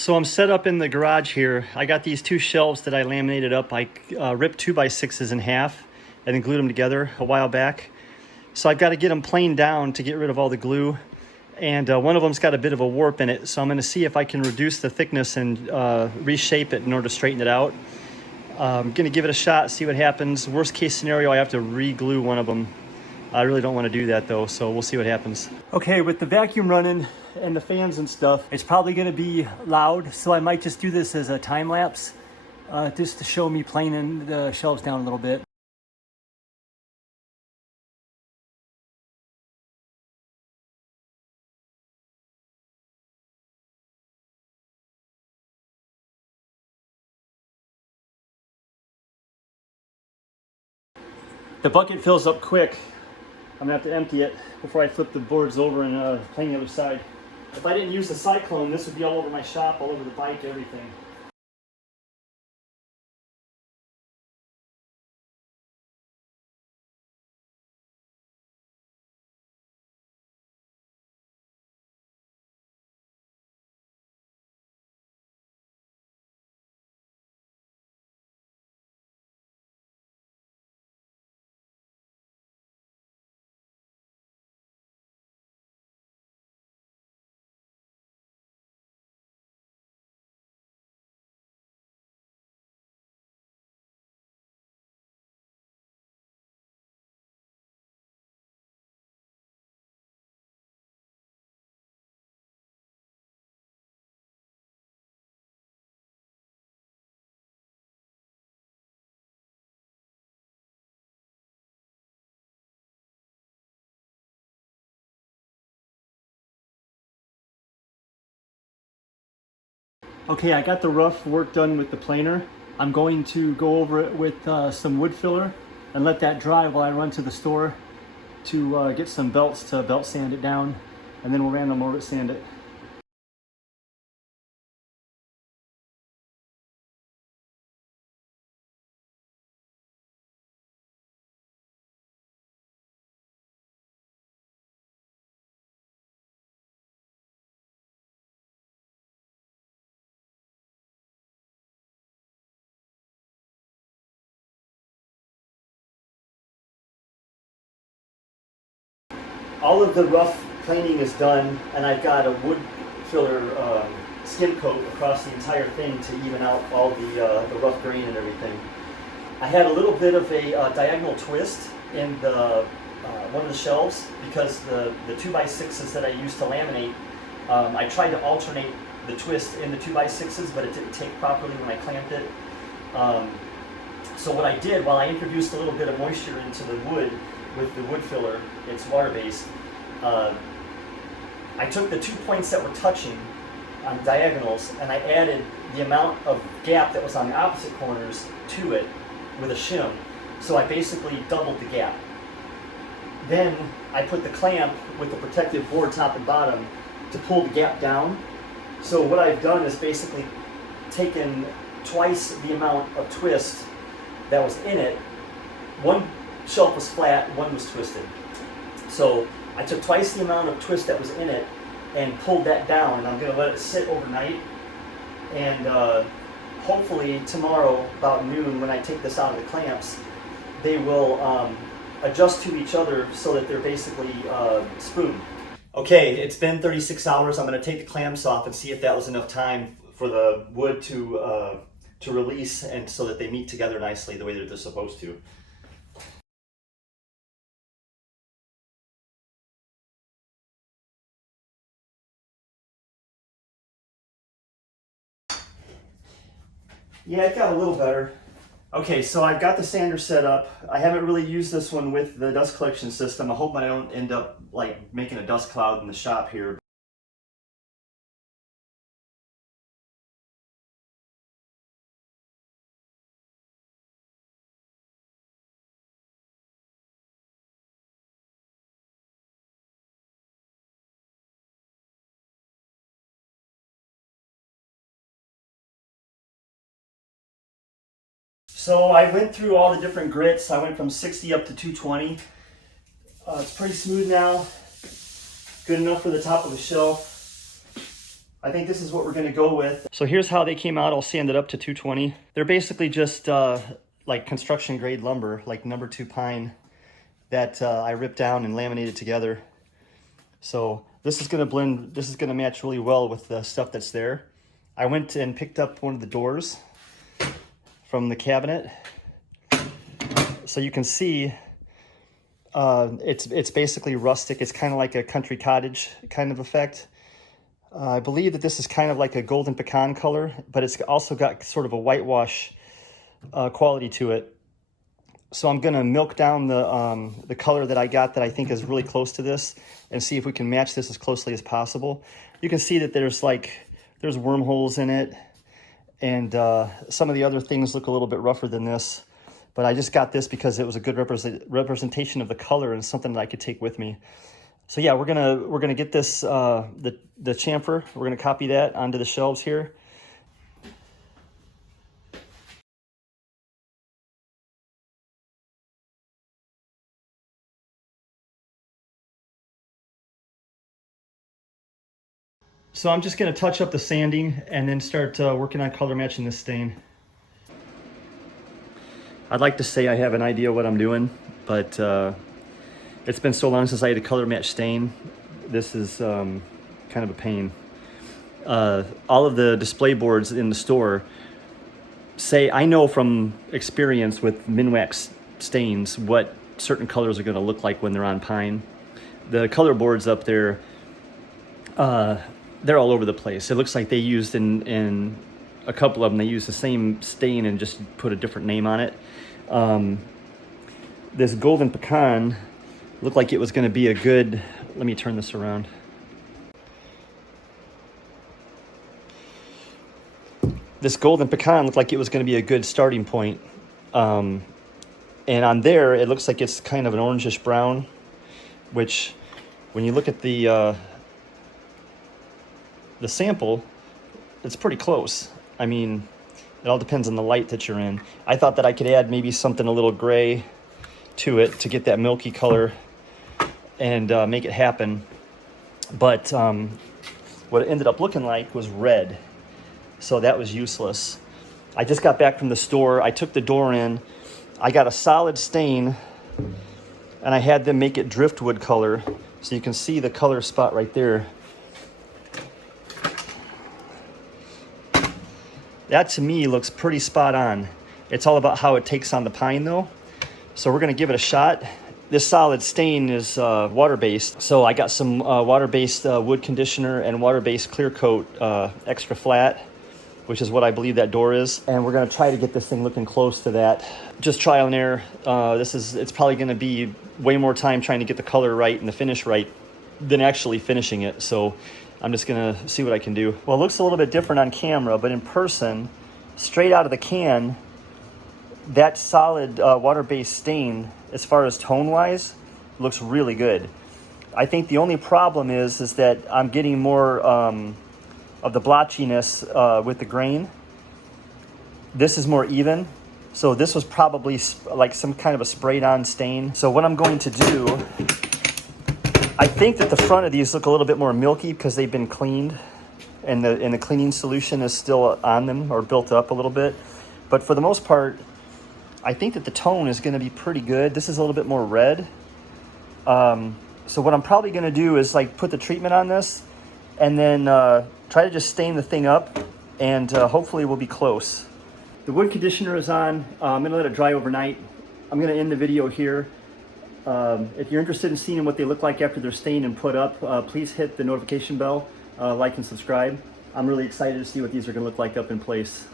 So I'm set up in the garage here. I got these two shelves that I laminated up. I ripped 2x6s in half and then glued them together a while back. So I've got to get them planed down to get rid of all the glue. And one of them's got a bit of a warp in it. So I'm going to see if I can reduce the thickness and reshape it in order to straighten it out. I'm going to give it a shot, see what happens. Worst case scenario, I have to re-glue one of them. I really don't want to do that though, so we'll see what happens. Okay, with the vacuum running and the fans and stuff, it's probably going to be loud, so I might just do this as a time lapse, just to show me planing the shelves down a little bit. The bucket fills up quick. I'm gonna have to empty it before I flip the boards over and plane the other side. If I didn't use the Cyclone, this would be all over my shop, all over the bike, everything. Okay, I got the rough work done with the planer. I'm going to go over it with some wood filler and let that dry while I run to the store to get some belts to belt sand it down, and then we'll random orbit sand it. All of the rough planing is done, and I've got a wood filler skim coat across the entire thing to even out all the rough grain and everything. I had a little bit of a diagonal twist in the one of the shelves because the 2x6s that I used to laminate, I tried to alternate the twist in the 2x6s, but it didn't take properly when I clamped it. So what I did, while I introduced a little bit of moisture into the wood with the wood filler, it's water-based, I took the 2 points that were touching on diagonals and I added the amount of gap that was on the opposite corners to it with a shim. So I basically doubled the gap. Then I put the clamp with the protective board top and bottom to pull the gap down. So what I've done is basically taken twice the amount of twist that was in it. One shelf was flat, one was twisted. So I took twice the amount of twist that was in it and pulled that down, and I'm going to let it sit overnight. And hopefully tomorrow about noon, when I take this out of the clamps, they will adjust to each other so that they're basically spoon. Okay, it's been 36 hours. I'm going to take the clamps off and see if that was enough time for the wood to release, and so that they meet together nicely the way that they're supposed to. Yeah, it got a little better. Okay, so I've got the sander set up. I haven't really used this one with the dust collection system. I hope I don't end up like making a dust cloud in the shop here. So I went through all the different grits. I went from 60 up to 220. It's pretty smooth now. Good enough for the top of the shelf. I think this is what we're gonna go with. So here's how they came out, all sanded up to 220. They're basically just like construction grade lumber, like #2 pine that I ripped down and laminated together. So this is gonna blend, this is gonna match really well with the stuff that's there. I went and picked up one of the doors from the cabinet. So you can see it's basically rustic. It's kind of like a country cottage kind of effect. I believe that this is kind of like a golden pecan color, but it's also got sort of a whitewash quality to it. So I'm gonna milk down the color that I got that I think is really close to this and see if we can match this as closely as possible. You can see that there's wormholes in it, and some of the other things look a little bit rougher than this. But I just got this because it was a good representation of the color and something that I could take with me. So yeah, we're gonna get this the chamfer. We're gonna copy that onto the shelves here. So I'm just gonna touch up the sanding and then start working on color matching this stain. I'd like to say I have an idea what I'm doing, but it's been so long since I had a color match stain. This is kind of a pain. All of the display boards in the store say, I know from experience with Minwax stains what certain colors are gonna look like when they're on pine. The color boards up there, they're all over the place. It looks like they used in a couple of them, they used the same stain and just put a different name on it. This golden pecan looked like it was going to be a good, let me turn this around. This golden pecan looked like it was going to be a good starting point. And on there, it looks like it's kind of an orangish brown, which when you look at the sample, it's pretty close. I mean, it all depends on the light that you're in. I thought that I could add maybe something a little gray to it to get that milky color and make it happen. But what it ended up looking like was red. So that was useless. I just got back from the store. I took the door in. I got a solid stain and I had them make it driftwood color. So you can see the color spot right there. That to me looks pretty spot on. It's all about how it takes on the pine though. So we're gonna give it a shot. This solid stain is water-based. So I got some water-based wood conditioner and water-based clear coat extra flat, which is what I believe that door is. And we're gonna try to get this thing looking close to that. Just trial and error. It's probably gonna be way more time trying to get the color right and the finish right than actually finishing it. So I'm just gonna see what I can do. Well, it looks a little bit different on camera, but in person, straight out of the can, that solid water-based stain, as far as tone-wise, looks really good. I think the only problem is that I'm getting more of the blotchiness with the grain. This is more even. So this was probably like some kind of a sprayed-on stain. So what I'm going to do, I think that the front of these look a little bit more milky because they've been cleaned and the cleaning solution is still on them or built up a little bit. But for the most part, I think that the tone is going to be pretty good. This is a little bit more red. So what I'm probably going to do is like put the treatment on this and then try to just stain the thing up and hopefully we'll be close. The wood conditioner is on. I'm going to let it dry overnight. I'm going to end the video here. If you're interested in seeing what they look like after they're stained and put up, please hit the notification bell, like and subscribe. I'm really excited to see what these are going to look like up in place.